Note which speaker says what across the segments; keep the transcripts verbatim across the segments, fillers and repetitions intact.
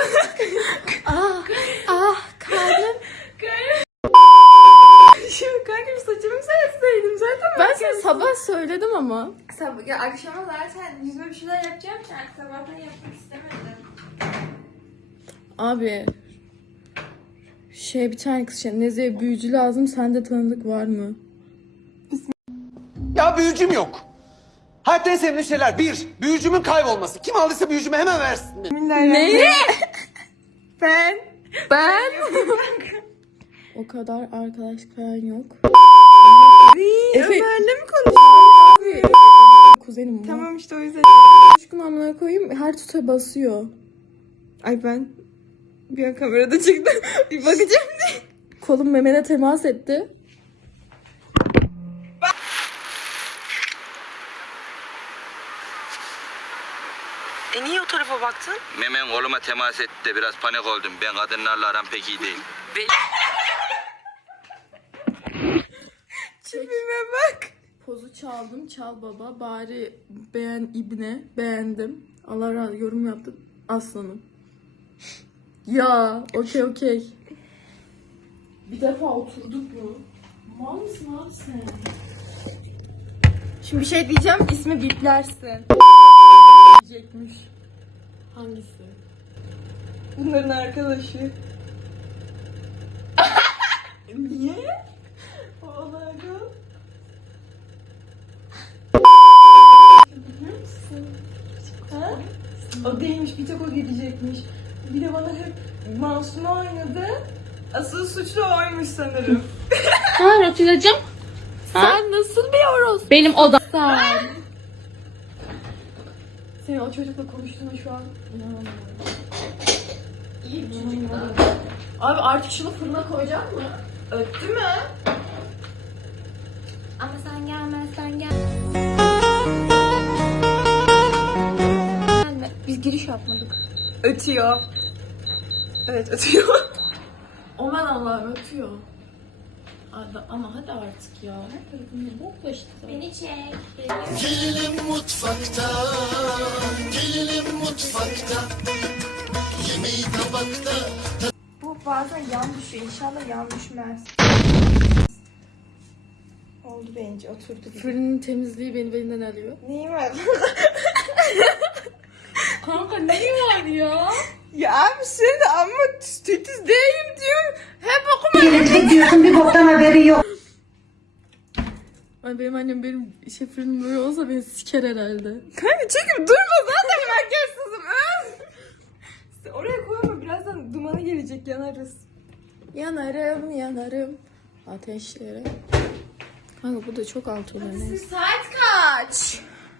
Speaker 1: ah ah kalbim.
Speaker 2: Şimdi kanka saçımı sevseydim zaten.
Speaker 1: Ben sana sabah söyledim ama.
Speaker 2: Sabah, ya akşama zaten yüzüme bir şeyler yapacağım ki artık sabahtan yapmak istemedim.
Speaker 1: Abi şey bir tane kız şey Nezihe büyücü lazım, sende tanıdık var mı?
Speaker 3: Ya büyücüm yok. Hayatta en sevdiğim şeyler bir, büyücümün kaybolması. Kim aldıysa büyücümü hemen versin.
Speaker 1: Ne?
Speaker 2: Ben.
Speaker 1: Ben? O kadar arkadaş falan yok. Efe...
Speaker 2: Ömer'le mi konuşuyorsun?
Speaker 1: Abi. Kuzenim bu.
Speaker 2: Tamam işte o yüzden.
Speaker 1: Aşkım amına koyayım, her tuta basıyor.
Speaker 2: Ay ben bir an kamerada çıktım. Bir bakacağım diye.
Speaker 1: Kolum memene temas etti.
Speaker 4: E niye o tarafa baktın?
Speaker 5: Memen koluma temas etti de biraz panik oldum. Ben kadınlarla aram pek iyi değil.
Speaker 2: Tipime bak.
Speaker 1: Pozu çaldım, çal baba. Bari beğen ibne, beğendim. Allah razı yorum yaptın. Aslanım. Ya, okey okey. Bir defa oturduk mu? Mal mısın abi sen?
Speaker 2: Şimdi bir şey diyeceğim, ismi biplersin.
Speaker 1: Diyecekmiş. Hangisi?
Speaker 2: Bunların arkadaşı.
Speaker 1: Niye?
Speaker 2: Oğlum. Biliyor musun? Ha? O değilmiş, bir tek o gidecekmiş. Bir de bana hep Masum'u oynadı. Asıl suçlu oymuş sanırım.
Speaker 1: Ha Atilla'cığım. Sen nasıl bir horoz? Benim odam. Sen. Senin o çocukla konuştuğuna şu an inanamıyorum. İyi bir çocuk da. Abi artık şunu fırına koyacak mı?
Speaker 2: Öttü mü?
Speaker 1: Ama sen gelmezsen gel. Gelme. Biz giriş yapmadık.
Speaker 2: Ötüyor. Evet ötüyor.
Speaker 1: Aman Allah'ım ötüyor. Hadi, ama hadi artık ya. Her tarafını boklaştı.
Speaker 2: Beni çek.
Speaker 6: Gelinim mutfakta, gelinim mutfakta, yemeği tabakta.
Speaker 2: Bu bazen yan düşüyor. İnşallah yan düşmez. Oldu bence. Oturdu. gibi.
Speaker 1: Fırının temizliği beni benden alıyor.
Speaker 2: Neyim var?
Speaker 1: Kanka neyi var ya?
Speaker 2: Ya abi sen de amma titiz değilim diyorum. Hep okuma.
Speaker 7: Temizlik diyorsun, bir boktan haberi yok.
Speaker 1: Ay benim annem benim şey fırınım böyle olsa beni siker herhalde.
Speaker 2: Kanka çekip durma zaten makyajsızım. Öf! Oraya koyma, birazdan dumanı gelecek, yanarız.
Speaker 1: Yanarım yanarım ateşlere. Kanka bu da çok alt olur neyse.
Speaker 2: Saat kaç?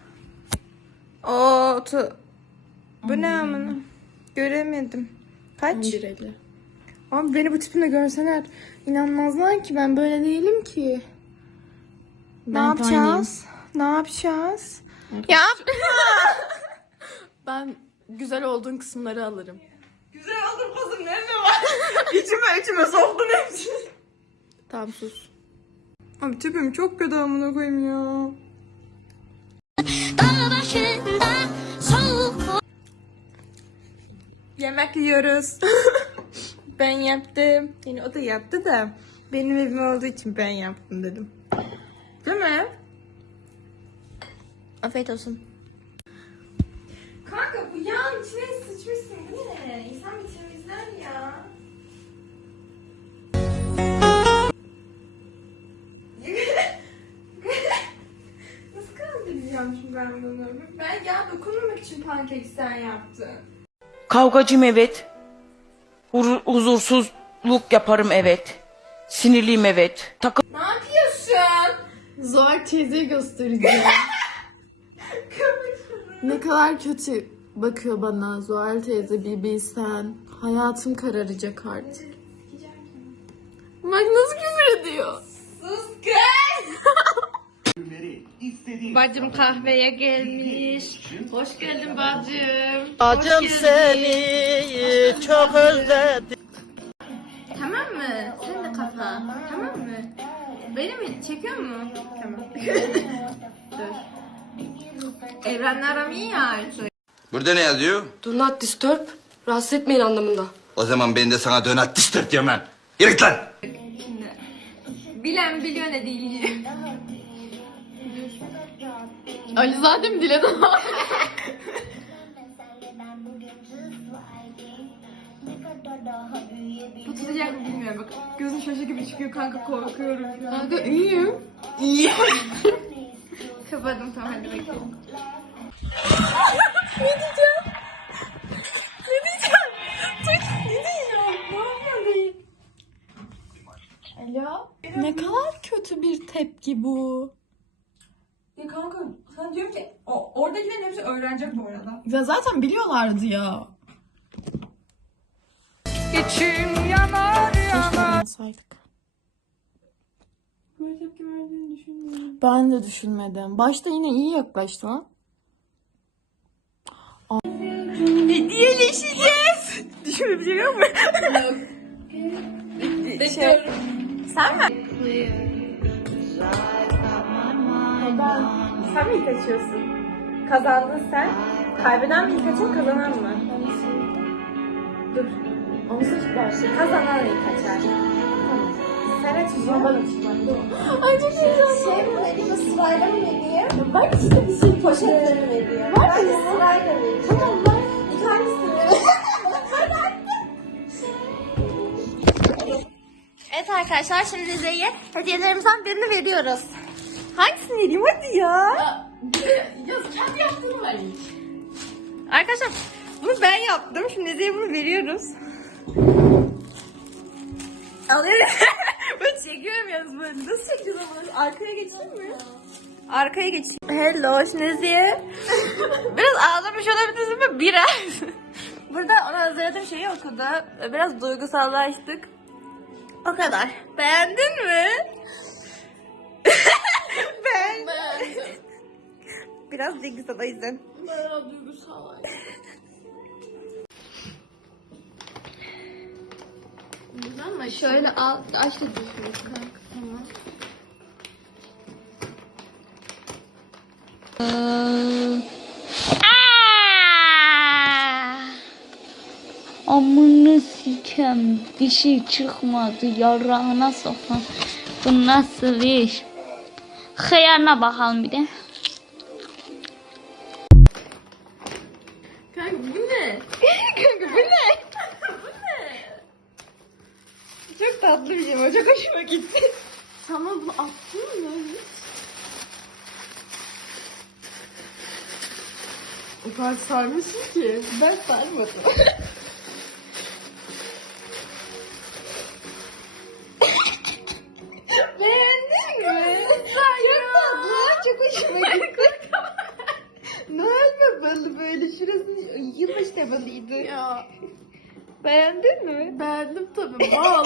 Speaker 2: Oo, tu. Bu ne amına? Göremedim. Kaç?
Speaker 1: on bir elli.
Speaker 2: Abi beni bu tipimle görseler inanmazlar ki, ben böyle değilim ki. Ne
Speaker 1: Ben
Speaker 2: yapacağız? Ne yapacağız? Ya
Speaker 1: Ben güzel olduğun kısımları alırım.
Speaker 2: güzel oldum kızım, nerede var? içime içime soktun hepsini.
Speaker 1: Tamam sus.
Speaker 2: Abi tipim çok kötü amına koyayım ya. Yemek yiyoruz. Ben yaptım. Yani o da yaptı da benim evim olduğu için ben yaptım dedim. Değil mi?
Speaker 1: Afiyet olsun.
Speaker 2: Kanka bu yağın içine sıçmışsın değil mi? İnsan bir temizler ya. Nasıl kaldıracağım şimdi ben bunu? Ben yağ dokunmamak için pankek sen yaptın.
Speaker 4: Kavgacıyım evet. Hur- huzursuzluk yaparım evet. Sinirliyim evet. Takıl
Speaker 2: Ne yapıyorsun?
Speaker 1: Zuhal teyzeyi göstereceğim. Ne kadar kötü bakıyor bana Zuhal teyze, bir bilsen. Hayatım kararacak artık. Bak nasıl küfür ediyor.
Speaker 2: Sus kız! Bacım kahveye gelmiş. Hoş geldin bacım.
Speaker 4: Bacım seni çok özledim.
Speaker 2: Tamam mı? Sen de kafa. Tamam mı? Beni mi? Çekiyor mu? Tamam. Dur. Evrenle aram iyi ya Aysu.
Speaker 5: Burada ne yazıyor?
Speaker 4: Do not disturb.
Speaker 8: Rahatsız etmeyin anlamında.
Speaker 5: O zaman ben de sana dönat diştir diyorum lan. Yürü git lan.
Speaker 2: Bilen biliyor ne değil.
Speaker 1: Alizade mi Dilan?
Speaker 2: Bu tutacak mı bilmiyorum bak. Gözün şaşı gibi çıkıyor kanka, korkuyorum şu an.
Speaker 1: Kanka iyiyim.
Speaker 2: İyi. Kapadım tamam, hadi bakalım. Ne diyeceğim? Ne diyeceğim? Tık, ne diyeceğim? Ne yapıyorsun? Alo?
Speaker 1: Ne kadar kötü bir tepki bu.
Speaker 2: Ya kanka sen diyorum ki o, oradakilerin hepsi öğrenecek bu arada.
Speaker 1: Ya zaten biliyorlardı ya.
Speaker 4: İçim yanar yanar.
Speaker 1: Saydık.
Speaker 2: Böyle tepki verdiğini düşünmüyorum.
Speaker 1: Ben de düşünmedim. Başta yine iyi yaklaştı lan.
Speaker 2: Hediyeleşeceğiz. Düşünebiliyor musun? Yok. Şey, sen mi? Ben, sen mi ilk açıyorsun? Kazandın sen. Kaybeden mi ilk açar, kazanan mı? Dur.
Speaker 1: Onu seç başla.
Speaker 2: Kazanan ilk açar. Tamam. Sen açacaksın.
Speaker 1: Ben açacağım.
Speaker 2: Ay çok heyecanlı. Şey mi vereyim, sırayla mı vereyim? Bak işte bir şey poşetleri mi vereyim? Bak işte sırayla vereyim. Tamam bak. Bir tanesini vereyim.
Speaker 9: Evet arkadaşlar, şimdi Zeynep'e hediyelerimizden birini veriyoruz. Hangisini vereyim hadi ya?
Speaker 1: Ya kendi yaptığını ver hiç.
Speaker 9: Arkadaşlar bunu ben yaptım. Şimdi Zeynep'e bunu veriyoruz. Alıyorum. Böyle çekiyorum yalnız böyle. Nasıl çekiyoruz ama? Arkaya geçeyim mi? Arkaya geçeyim. Hello şimdi Zeynep. Biraz ağlamış olabilirsin ama biraz. Burada ona hazırladığım şeyi okudu. Biraz duygusallaştık. O kadar. Beğendin mi? Ben.
Speaker 1: Beğendim.
Speaker 9: Biraz duygusal o yüzden.
Speaker 1: Bayağı duygusal. Güzel mi?
Speaker 9: Şöyle al, aç da düşüyorsun kanka.
Speaker 1: Tamam.
Speaker 10: Amını sikem, bir şey çıkmadı, yarağına sokan. Bu nasıl iş? Hıyarına bakalım bir de.
Speaker 1: Kanka bu ne?
Speaker 9: Kanka bu ne? Bu ne? Çok tatlı bir şey, o çok hoşuma gitti.
Speaker 1: Sana bunu attın mı? O kadar sarmışsın ki.
Speaker 9: Ben sarmadım. Beğendin mi? Çok tatlı, çok hoşuma gitti. Noel babalı böyle, şurası yılbaşı temalıydı.
Speaker 1: Ya
Speaker 9: Beğendin mi?
Speaker 1: beğendim tabii. Bal.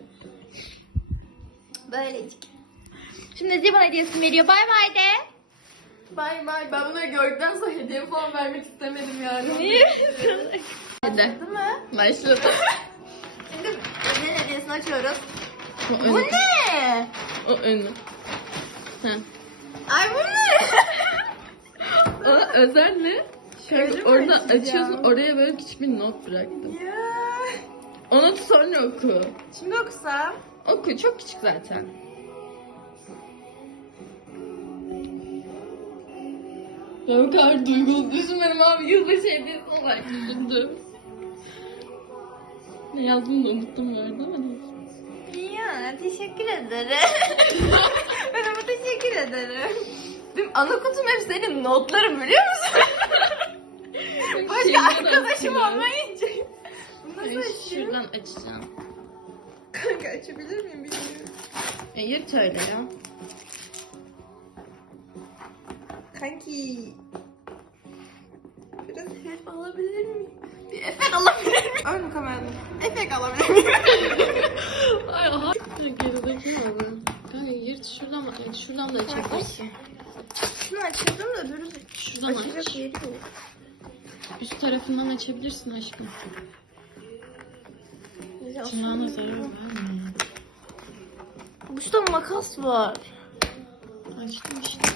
Speaker 9: Böylecik. Şimdi Zey bana hediyesini veriyor. Bay bay de.
Speaker 1: Bay bay. Ben bunları gördükten sonra hediye falan vermek istemedim yani.
Speaker 9: Niye?
Speaker 1: Hadi.
Speaker 9: Değil mi?
Speaker 1: Başladı.
Speaker 9: Şimdi Zey'nin hediyesini açıyoruz.
Speaker 1: O
Speaker 9: Bu
Speaker 1: önü.
Speaker 9: ne?
Speaker 1: O önü. Heh.
Speaker 9: Ay bu ne?
Speaker 1: O özel ne? Şöyle
Speaker 9: Öyle mi
Speaker 1: orada
Speaker 9: açacağım?
Speaker 1: açıyorsun, oraya böyle küçük bir not bıraktım.
Speaker 9: Ya.
Speaker 1: O notu sonra oku.
Speaker 9: Şimdi okusam.
Speaker 1: Oku, çok küçük zaten. Ben o kadar duygulu düşünmedim abi. Yılbaşı hediyesi olarak düşündüm. Ne yazdım da unuttum vardı ama neyse.
Speaker 9: Ya teşekkür ederim. Ben ama teşekkür ederim.
Speaker 1: Benim ana kutum hep senin notların biliyor musun?
Speaker 9: Başka arkadaşım olmayınca. Bu nasıl
Speaker 1: Ben
Speaker 9: açıyor?
Speaker 1: şuradan açacağım.
Speaker 9: Kanka açabilir miyim bilmiyorum.
Speaker 1: E, yırt öyle ya.
Speaker 9: Kanki. Biraz help alabilir miyim? Bir efekt alabilir miyim? Ön kameradan. Efekt alabilir miyim?
Speaker 1: Ay aha. Gerizekalı. Kanka yırt şuradan, şuradan da açabilirsin.
Speaker 9: Şunu açıyordum da dur.
Speaker 1: Şuradan
Speaker 9: Açacak
Speaker 1: aç.
Speaker 9: yeri yok.
Speaker 1: Üst tarafından açabilirsin aşkım. Tırnağına zarar verme.
Speaker 9: Burada makas var.
Speaker 1: Açtım işte.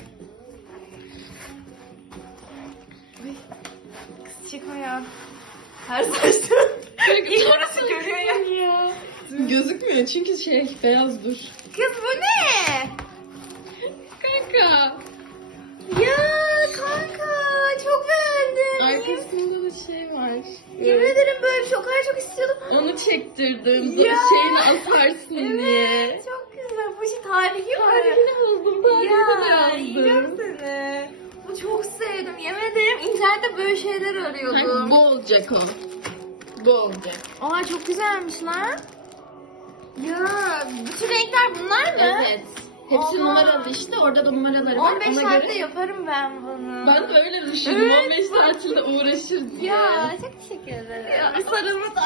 Speaker 9: Kız çıkma ya. Her saçta. İlk orası görüyor ya.
Speaker 1: Gözükmüyor çünkü şey beyazdır.
Speaker 9: Kız bu ne?
Speaker 1: Kanka.
Speaker 9: Ya kanka çok beğendim.
Speaker 1: Arkasında da şey var.
Speaker 9: Yemin ederim böyle bir şey o kadar çok istiyordum.
Speaker 1: Onu çektirdim.
Speaker 9: Ya.
Speaker 1: Şeyini asarsın diye.
Speaker 9: Çok güzel. Bu şey tarihi mi?
Speaker 1: Tarihini buldum. Tarihini de
Speaker 9: Ya
Speaker 1: yazdım.
Speaker 9: yiyeceğim seni. Bu çok sevdim. Yemin ederim internette böyle şeyler
Speaker 1: Kanka
Speaker 9: arıyordum.
Speaker 1: bu olacak o. Bu olacak.
Speaker 9: Aa çok güzelmiş lan. Ya bütün renkler bunlar mı?
Speaker 1: Evet. Hepsi
Speaker 9: Aha.
Speaker 1: numaralı işte. Orada da numaraları var.
Speaker 9: on beş
Speaker 1: Ona
Speaker 9: saatte
Speaker 1: göre...
Speaker 9: yaparım ben bunu.
Speaker 1: Ben de öyle düşündüm.
Speaker 9: Evet.
Speaker 1: on beş saatinde uğraşır diye.
Speaker 9: Ya çok teşekkür ederim. Ya bir sarılma da.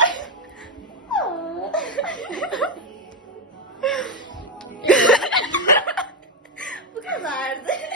Speaker 9: Bu kadardı.